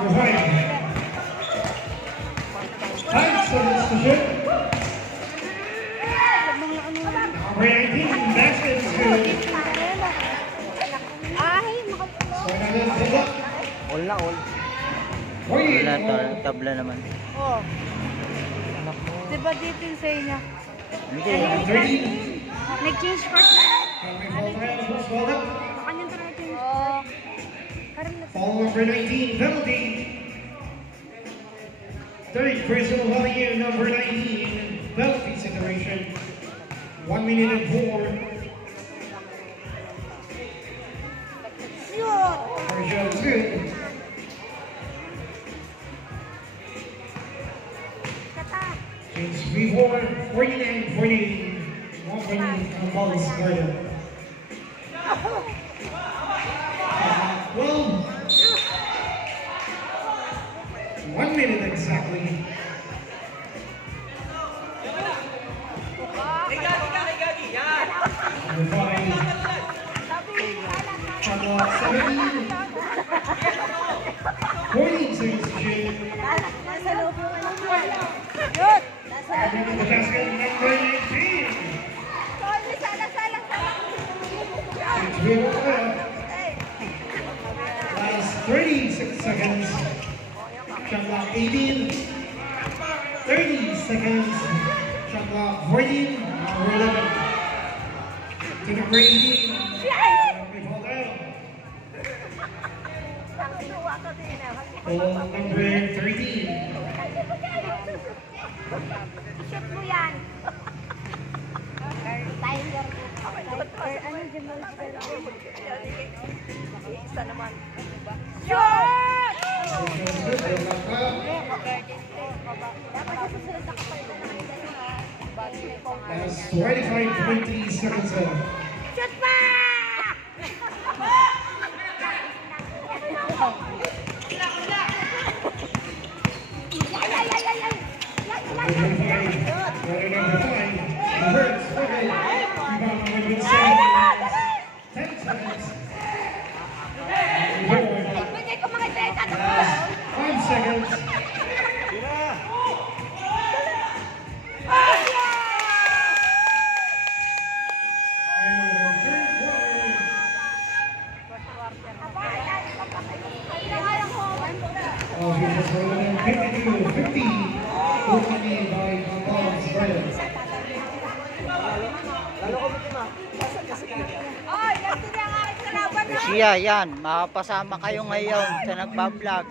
5 seconds to shoot. Number 19, basket shoot. All na all. Wala, tabla naman. Oh. Diba dito yung say niya? Hindi. 13. Nag-change part na. Kanyang talaga yung... Oh. Foul number 19, penalty. Third personal value, number 19, penalty situation. 1 minute and 4. First shot is good. Change 3-4, 49-48. 1 point on ball is scored. Well, 1 minute exactly. Number 5. Channel 17. 14 seconds to shoot. Nasa loob yung ano mo. Good! Nasa loob Adding to the basket, number 19. Sorry, salang. It's real well. Last 36 seconds. Shot clock 18. 30 seconds. Shot clock 14. Number 11. To number 18. We fall down. Ball number 13. Shoot mo yan. Tyler. Ano Jamal? Isa naman. Shoot! Dapat sa susunod na kapal na Last 25.3 seconds left. shoot pa! Number 5. Hurts. Rebound number 7. 10 seconds. Bigay ko mga teka. Last 5 seconds. And third quarter. Oh, he was rolling 52-50. 14 by Gonzalez Brothers. Oh, yan din ang aking kalaban. Siya, yan. Makapasama kayo ngayon sa nagbablog.